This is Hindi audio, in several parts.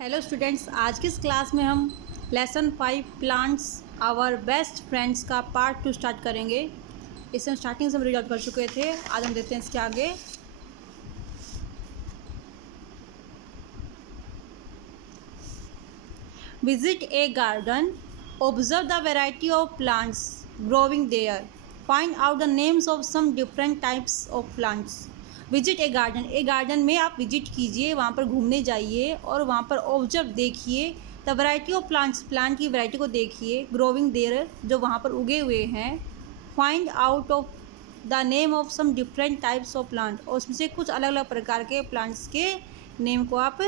हेलो स्टूडेंट्स, आज की इस क्लास में हम lesson 5 plants our best friends का पार्ट 2 स्टार्ट करेंगे। इसे हम स्टार्टिंग से हम रीड आउट कर चुके थे। आज हम देखते हैं इसके आगे। Visit a garden, observe the variety of plants growing there, find out the names of some different types of plants. Visit a garden में आप विजिट कीजिए, वहाँ पर घूमने जाइए और वहाँ पर ऑब्जर्व देखिए the variety of plants, plant की वैरायटी को देखिए, ग्रोइंग देयर जो वहाँ पर उगे हुए हैं, find out of the name of some different types of plant, और उसमें से कुछ अलग अलग प्रकार के प्लांट्स के नेम को आप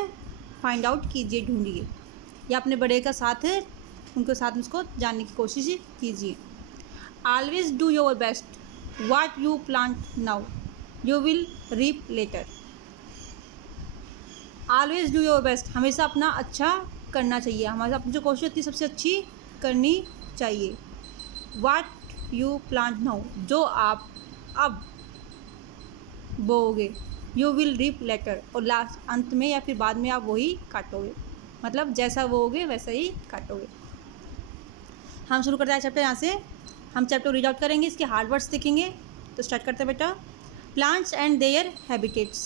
फाइंड आउट कीजिए, ढूंढिए, या अपने बड़े का साथ उनके साथ उसको जानने की कोशिश कीजिए। Always do your best, what you plant now you will reap later. Always do your best, हमेशा अपना अच्छा करना चाहिए, हमारे अपनी जो कोशिश होती है सबसे अच्छी करनी चाहिए। व्हाट यू प्लांट नाउ, जो आप अब बोओगे, यू विल रीप लेटर, और लास्ट अंत में या फिर बाद में आप वही काटोगे, मतलब जैसा बोओगे वैसा ही काटोगे। हम शुरू करते हैं चैप्टर। यहाँ से हम चैप्टर रीड आउट करेंगे, इसके हार्ड वर्ड्स देखेंगे। तो स्टार्ट करते हैं बेटा। Plants and there habitats.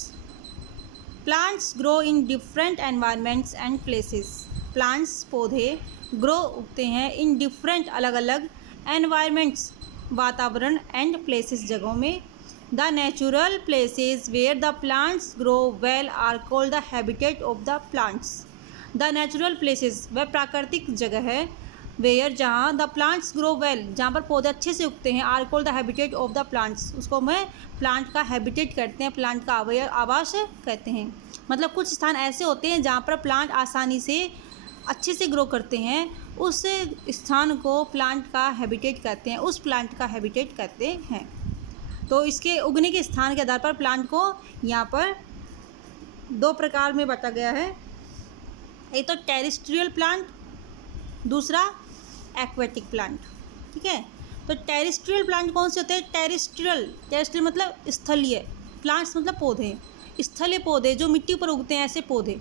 Plants grow in different environments and places. Plants पौधे ग्रो उगते हैं इन डिफरेंट अलग अलग एनवायरनमेंट्स वातावरण एंड प्लेसेस जगहों में। The natural places where the plants grow well are called the habitat of the plants. The natural places वह प्राकृतिक जगह है, वेयर जहाँ द प्लांट्स ग्रो वेल जहाँ पर पौधे अच्छे से उगते हैं, are called the habitat of the plants, उसको मैं प्लांट का हैबिटेट कहते हैं, प्लांट का आवास कहते हैं। मतलब कुछ स्थान ऐसे होते हैं जहाँ पर प्लांट आसानी से अच्छे से ग्रो करते हैं, उस स्थान को प्लांट का हैबिटेट कहते हैं, उस प्लांट का हैबिटेट कहते हैं। तो इसके उगने के स्थान के आधार पर प्लांट को यहाँ पर दो प्रकार में बांटा गया है। एक तो टेरेस्ट्रियल प्लांट, दूसरा एक्वेटिक प्लांट। ठीक है, तो टेरेस्ट्रियल प्लांट कौन से होते हैं? टेरेस्ट्रियल मतलब स्थलीय, प्लांट्स मतलब पौधे, स्थलीय पौधे जो मिट्टी पर उगते हैं, ऐसे पौधे।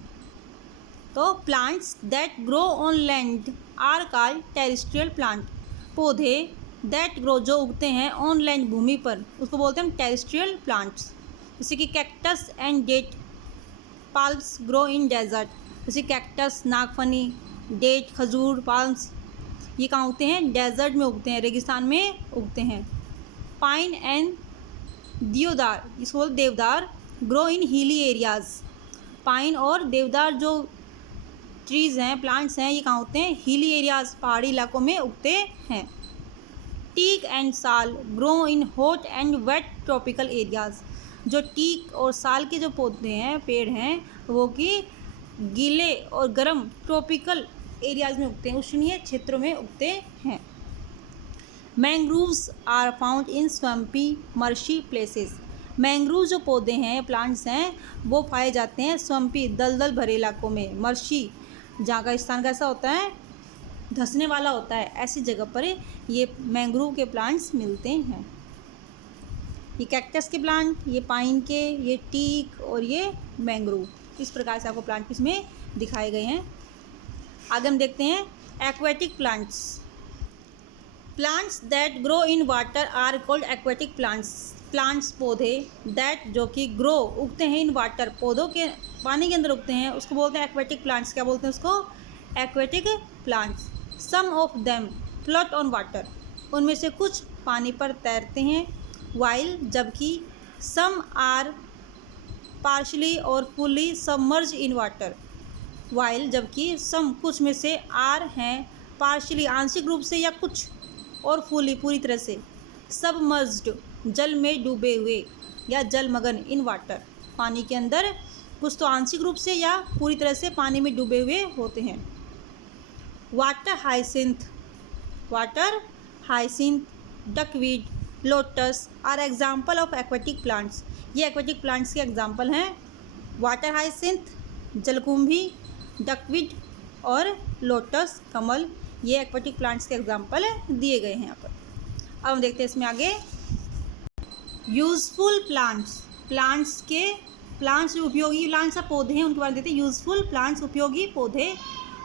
तो plants that grow on land are called terrestrial plant. पौधे दैट ग्रो जो उगते हैं ऑन लैंड भूमि पर, उसको बोलते हैं टेरेस्ट्रियल प्लांट्स। जैसे कि cactus and date palms grow in desert. जैसे कैक्टस, नागफनी, डेट, खजूर, पाल्म्स, ये कहाँ उगते हैं? डेजर्ट में उगते हैं, रेगिस्तान में उगते हैं। पाइन एंड देवदार, इसको बोलते देवदार, grow in hilly areas. Pine और देवदार जो ट्रीज़ हैं, प्लांट्स हैं, ये कहाँ उगते हैं? हिली एरियाज, पहाड़ी इलाकों में उगते हैं। Teak and sal grow in hot and wet tropical areas. जो टीक और साल के जो पौधे हैं, पेड़ हैं, वो कि गीले और गर्म ट्रॉपिकल एरियाज में उगते हैं, उष्णीय क्षेत्रों में उगते हैं। Mangroves are found in swampy marshy places. Mangrove जो पौधे हैं, प्लांट्स हैं, वो पाए जाते हैं स्वम्पी, दलदल भरे इलाकों में। मर्शी जहाँ का स्थान कैसा होता है? धंसने वाला होता है, ऐसी जगह पर ये मैंग्रोव के प्लांट्स मिलते हैं। ये कैक्टस के प्लांट, ये पाइन के, ये टीक और ये मैंग्रोव, इस प्रकार से आपको प्लांट इसमें दिखाए गए हैं। आगे हम देखते हैं aquatic plants. Plants that grow in water are called aquatic plants. Plants पौधे दैट जो कि ग्रो उगते हैं इन वाटर, पौधों के पानी के अंदर उगते हैं, उसको बोलते हैं एक्वेटिक प्लांट्स। क्या बोलते हैं उसको? Aquatic plants. Some of them float on water, उनमें से कुछ पानी पर तैरते हैं। वाइल जबकि सम आर पार्शली और fully submerge in water. While जबकि सम कुछ में से, आर हैं पार्शली आंशिक रूप से या कुछ, और फुली पूरी तरह से, सबमर्ज्ड जल में डूबे हुए या जलमग्न, इन वाटर पानी के अंदर, कुछ तो आंशिक रूप से या पूरी तरह से पानी में डूबे हुए होते हैं। Water hyacinth, duckweed, lotus are example of aquatic plants. ये एक्वेटिक प्लांट्स के एग्जाम्पल हैं। वाटर हाइसिंथ, जलकुंभी, डकवीड और लोटस, कमल, ये एक्वेटिक प्लांट्स के एग्जाम्पल दिए गए हैं यहाँ पर। अब हम देखते हैं इसमें आगे यूजफुल प्लांट्स। प्लांट्स के प्लांट्स उपयोगी प्लांट्स पौधे हैं उनके बारे में देते हैं। यूजफुल प्लांट्स उपयोगी पौधे।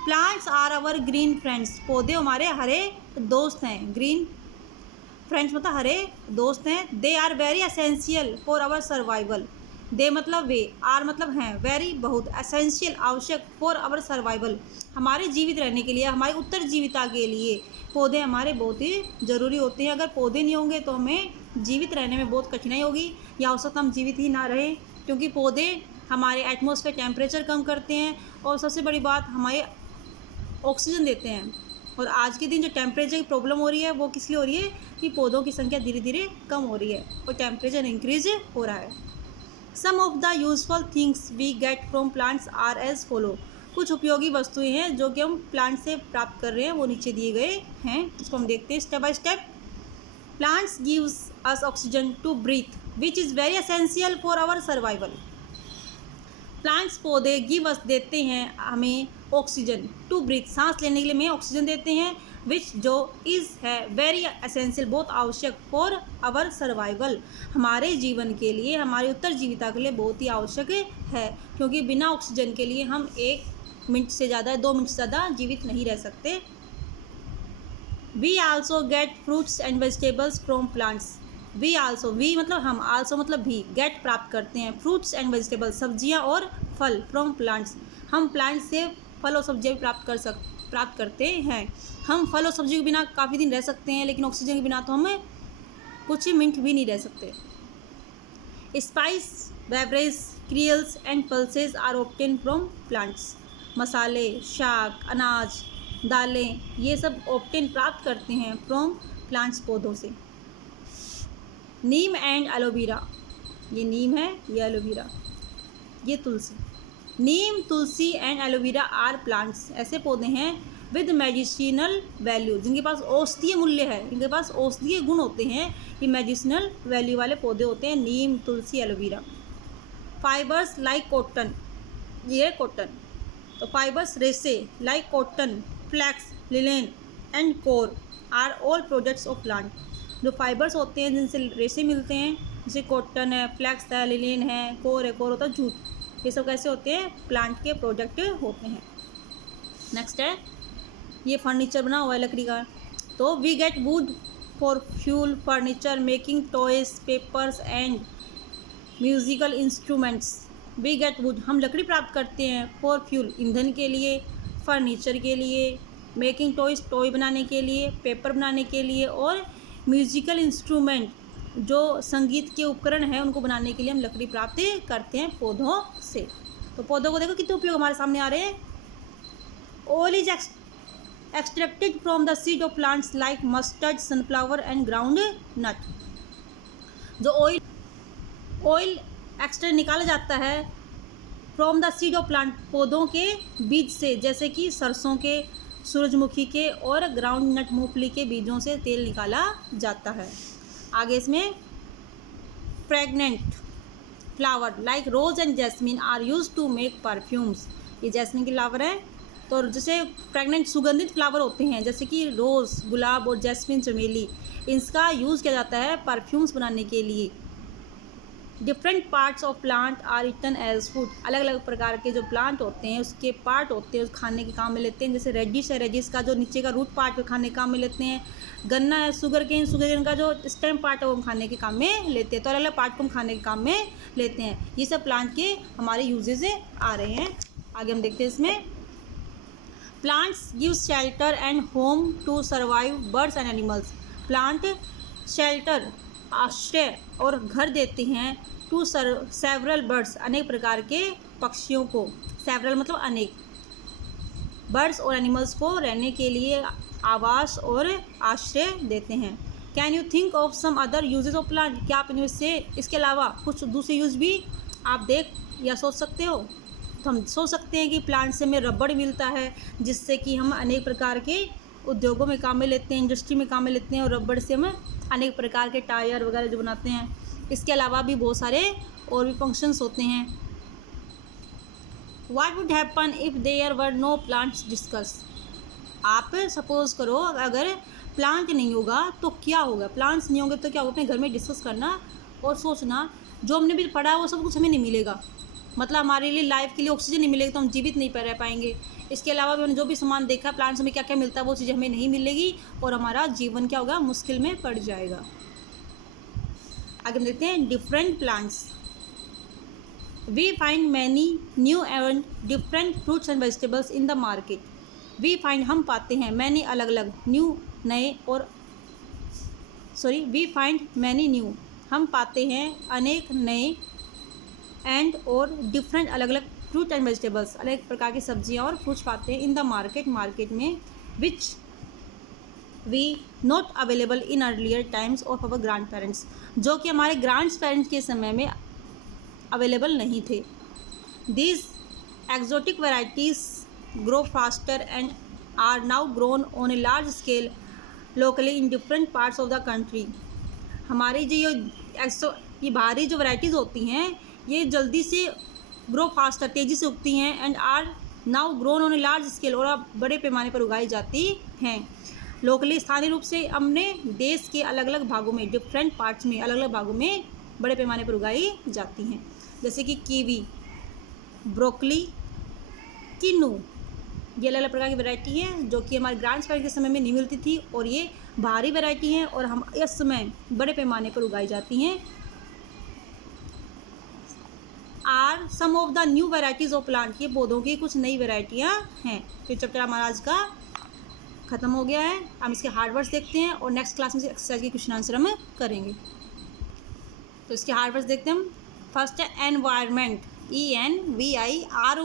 Plants are our green friends, पौधे हमारे हरे दोस्त हैं। ग्रीन फ्रेंड्स मतलब हरे दोस्त हैं। They are very essential for our survival, they मतलब वे, आर मतलब हैं, वेरी बहुत, एसेंशियल आवश्यक, फॉर आवर सर्वाइवल हमारे जीवित रहने के लिए, हमारी उत्तरजीविता के लिए पौधे हमारे बहुत ही ज़रूरी होते हैं। अगर पौधे नहीं होंगे तो हमें जीवित रहने में बहुत कठिनाई होगी, या हो सकता हम जीवित ही ना रहें, क्योंकि पौधे हमारे एटमॉस्फेयर टेम्परेचर कम करते हैं और सबसे बड़ी बात हमारे ऑक्सीजन देते हैं। और आज के दिन जो टेम्परेचर की प्रॉब्लम हो रही है वो किस लिए हो रही है कि पौधों की संख्या धीरे धीरे कम हो रही है और टेम्परेचर इंक्रीज हो रहा है। Some of the useful things we get from plants are as follow, कुछ उपयोगी वस्तुएं हैं जो कि हम प्लांट से प्राप्त कर रहे हैं, वो नीचे दिए गए हैं। इसको हम देखते हैं step by step. Plants gives us oxygen to breathe which is very essential for our survival. Plants पौधे गिव अस देते हैं हमें ऑक्सीजन टू ब्रीथ, सांस लेने के लिए हमें ऑक्सीजन देते हैं, विच जो इज़ है वेरी एसेंशियल बहुत आवश्यक, फॉर आवर सर्वाइवल हमारे जीवन के लिए, हमारी उत्तरजीविता के लिए बहुत ही आवश्यक है, क्योंकि बिना ऑक्सीजन के लिए हम 1 मिनट से ज़्यादा 2 मिनट से ज़्यादा जीवित नहीं रह सकते। We also get fruits and vegetables from plants, we also, we मतलब हम, आल्सो मतलब भी, गेट प्राप्त करते हैं, फ्रूट्स एंड वेजिटेबल्स सब्जियां और फल, फ्रॉम प्लांट्स हम प्लांट से फल और सब्जियां भी प्राप्त करते हैं। हम फल और सब्जी के बिना काफ़ी दिन रह सकते हैं, लेकिन ऑक्सीजन के बिना तो हम कुछ ही मिनट भी नहीं रह सकते। Spice, beverage, cereals and pulses are obtain from plants, मसाले, शाक, अनाज, दालें, ये सब ऑब्टेन प्राप्त करते हैं फ्रॉम प्लांट्स पौधों से। नीम एंड एलोवेरा, ये नीम है, ये एलोवेरा, ये तुलसी। नीम, तुलसी एंड एलोवेरा आर प्लांट्स, ऐसे पौधे हैं विद मेडिसिनल वैल्यू, जिनके पास औषधीय मूल्य है, इनके पास औषधीय गुण होते हैं, ये मेडिसिनल वैल्यू वाले पौधे होते हैं neem, tulsi, aloe vera. Fibres like cotton, ये है कॉटन, तो फाइबर्स रेसे like cotton, flax, linen and coir are all products of plant, जो फाइबर्स होते हैं जिनसे रेसे मिलते हैं, जैसे कॉटन है, फ्लैक्स है, लिनेन है, कोर है, कोर होता है जूट, ये सब कैसे होते हैं प्लांट के प्रोडक्ट होते हैं। नेक्स्ट है, ये फर्नीचर बना हुआ है लकड़ी का, तो we get wood for fuel, furniture making, toys, papers and musical instruments. We get wood, हम लकड़ी प्राप्त करते हैं, फॉर फ्यूल, ईंधन के लिए, फर्नीचर के लिए, मेकिंग टॉयज, टॉय बनाने के लिए, पेपर बनाने के लिए, और म्यूजिकल इंस्ट्रूमेंट, जो संगीत के उपकरण हैं उनको बनाने के लिए हम लकड़ी प्राप्त करते हैं पौधों से। तो पौधों को देखो कितने उपयोग हमारे सामने आ रहे हैं। Oil is extracted from the seed of plants like mustard, sunflower and groundnut, जो ऑयल एक्सट्रैक्ट निकाला जाता है from the seed of plant, पौधों के बीज से, जैसे कि सरसों के, सूरजमुखी के और ग्राउंड नट, मूंगफली के बीजों से तेल निकाला जाता है। आगे इसमें fragrant flower like rose and jasmine are use to make perfumes, ये जैस्मिन की फ्लावर है, तो जैसे फ्रेगनेंट सुगंधित फ्लावर होते हैं जैसे कि रोज़, गुलाब और जैस्मिन, चमेली, इसका यूज़ किया जाता है परफ्यूम्स बनाने के लिए। Different parts of plant are eaten as food, अलग अलग प्रकार के जो प्लांट होते हैं उसके पार्ट होते हैं उस खाने के काम में लेते हैं, जैसे रेडिश है, रेडिश का जो नीचे का रूट पार्ट खाने के काम में लेते हैं। गन्ना है, शुगर केन का जो स्टेम पार्ट है वो हम खाने के काम में लेते हैं, तो अलग अलग पार्ट को हम खाने के काम में लेते हैं। ये सब प्लांट के हमारे यूजेज आ रहे हैं। आगे हम देखते हैं इसमें, plants give shelter and home to survive birds and animals, plant shelter, आश्रय और घर देते हैं टू सेवरल बर्ड्स, अनेक प्रकार के पक्षियों को, सेवरल मतलब अनेक, बर्ड्स और एनिमल्स को रहने के लिए आवास और आश्रय देते हैं। Can you think of some other uses of plant, क्या आप इनमें से इसके अलावा कुछ दूसरे यूज भी आप देख या सोच सकते हो? तो हम सोच सकते हैं कि प्लांट से हमें रबड़ मिलता है, जिससे कि हम अनेक प्रकार के उद्योगों में काम में लेते हैं, इंडस्ट्री में काम में लेते हैं, और रबड़ से हम अनेक प्रकार के टायर वगैरह जो बनाते हैं। इसके अलावा भी बहुत सारे और भी फंक्शंस होते हैं। What would happen if there were no plants discuss, आप सपोज करो अगर प्लांट नहीं होगा तो क्या होगा, प्लांट्स नहीं होंगे तो क्या होगा, अपने घर में डिस्कस करना और सोचना जो हमने भी पढ़ा वो सब कुछ हमें नहीं मिलेगा, मतलब हमारे लिए लाइफ के लिए ऑक्सीजन नहीं मिलेगा तो हम जीवित नहीं रह पाएंगे। इसके अलावा भी हमने जो भी सामान देखा प्लांट्स में क्या क्या मिलता है वो चीज़ें हमें नहीं मिलेगी और हमारा जीवन क्या होगा, मुश्किल में पड़ जाएगा। आगे हम देखते हैं different plants. We find many new and different fruits and vegetables in the market. We find हम पाते हैं, मैनी अलग अलग, न्यू नए और वी फाइंड मैनी न्यू हम पाते हैं अनेक नए, एंड और डिफरेंट अलग अलग फ्रूट एंड वेजिटेबल्स अलग प्रकार की सब्जियां और फ्रूट्स पाते हैं इन द मार्केट मार्केट में, which we not available in earlier times of our grandparents, जो कि हमारे ग्रैंड पेरेंट्स के समय में अवेलेबल नहीं थे। These exotic varieties grow faster and are now grown on a large scale locally in different parts of the country. हमारी जो ये बाहरी जो वैराइटीज़ होती हैं ये जल्दी से ग्रो फास्टर तेज़ी से उगती हैं, and are now grown on a large scale और अब बड़े पैमाने पर उगाई जाती हैं। लोकली स्थानीय रूप से हमने देश के अलग अलग भागों में, डिफरेंट पार्ट्स में, अलग अलग भागों में बड़े पैमाने पर उगाई जाती हैं, जैसे कि कीवी, ब्रोकली, किन्नू, ये अलग अलग प्रकार की वैरायटी हैं जो कि हमारे ग्रैंड पेरेंट्स के समय में नहीं मिलती थी और ये बाहरी वैरायटी हैं और हम इस समय बड़े पैमाने पर उगाई जाती हैं। Are some of the new varieties of plant, ये पौधों की कुछ नई वैरायटियाँ हैं। तो चैप्टर हमारा आज का ख़त्म हो गया है। हम इसके हार्ड वर्ड्स देखते हैं और नेक्स्ट क्लास में एक्सरसाइज के क्वेश्चन आंसर हम करेंगे। तो इसके हार्ड वर्ड्स देखते हैं हम। फर्स्ट है एनवायरमेंट, ENVIRONMENTS,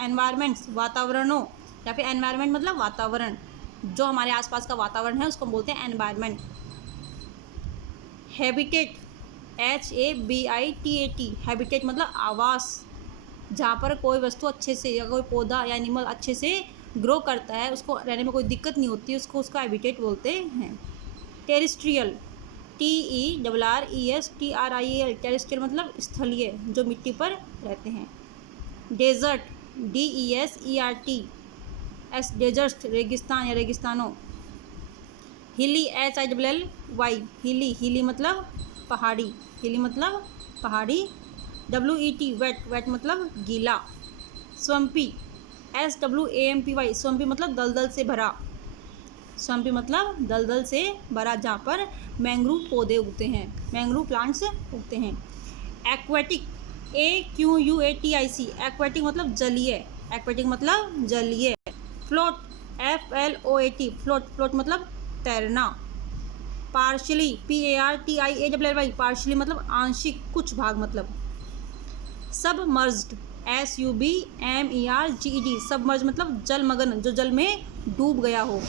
एनवायरमेंट्स वातावरणों, या फिर एनवायरमेंट मतलब वातावरण, जो हमारे आसपास का वातावरण है उसको हम बोलते हैं एनवायरमेंट। हैबिटेट, HABITAT, हैबिटेट मतलब आवास, जहाँ पर कोई वस्तु अच्छे से या कोई पौधा या एनिमल अच्छे से ग्रो करता है, उसको रहने में कोई दिक्कत नहीं होती, उसका हैबिटेट बोलते हैं। टेरेस्ट्रियल, TERRESTRIAL, टेरेस्ट्रियल मतलब स्थलीय, जो मिट्टी पर रहते हैं। डेजर्ट, DESERT, डेजर्ट रेगिस्तान या रेगिस्तानों। हिली, HILLY, हिली मतलब पहाड़ी, हिली मतलब पहाड़ी। WET, वेट मतलब गीला। स्वम्पी, SWAMPY, स्वम्पी मतलब दलदल से भरा, स्वम्पी मतलब दलदल से भरा, जहाँ पर मैंग्रोव पौधे उगते हैं, मैंग्रोव प्लांट्स उगते हैं। एक्वेटिक, AQUATIC, एक्वेटिक मतलब जलीय, एक्वेटिक मतलब जलीय। फ्लोट, FLOAT, फ्लोट मतलब तैरना। पार्शली, PARTIALLY, पार्शली मतलब आंशिक, कुछ भाग मतलब। सबमर्ज्ड, SUBMERGED, सबमर्ज मतलब जलमग्न, जो जल में डूब गया हो।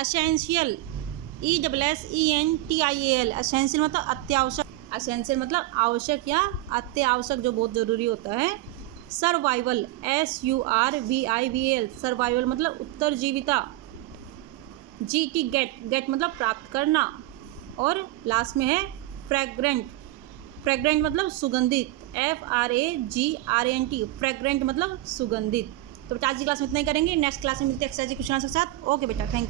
एसेंशियल, ESSENTIAL, एसेंशियल मतलब अत्यावश्यक, एसेंशियल मतलब आवश्यक या अत्यावश्यक, जो बहुत ज़रूरी होता है। सर्वाइवल, SURVIVAL, सर्वाइवल मतलब उत्तरजीविता। GT, गेट मतलब प्राप्त करना। और लास्ट में है फ्रेग्रेंट, फ्रेग्रेंट मतलब सुगंधित, FRAGRANT, फ्रेग्रेंट मतलब सुगंधित। तो बेटा आज की क्लास में इतना ही करेंगे, नेक्स्ट क्लास में मिलते हैं एक्सरसाइज के क्वेश्चन के साथ। ओके बेटा, थैंक यू।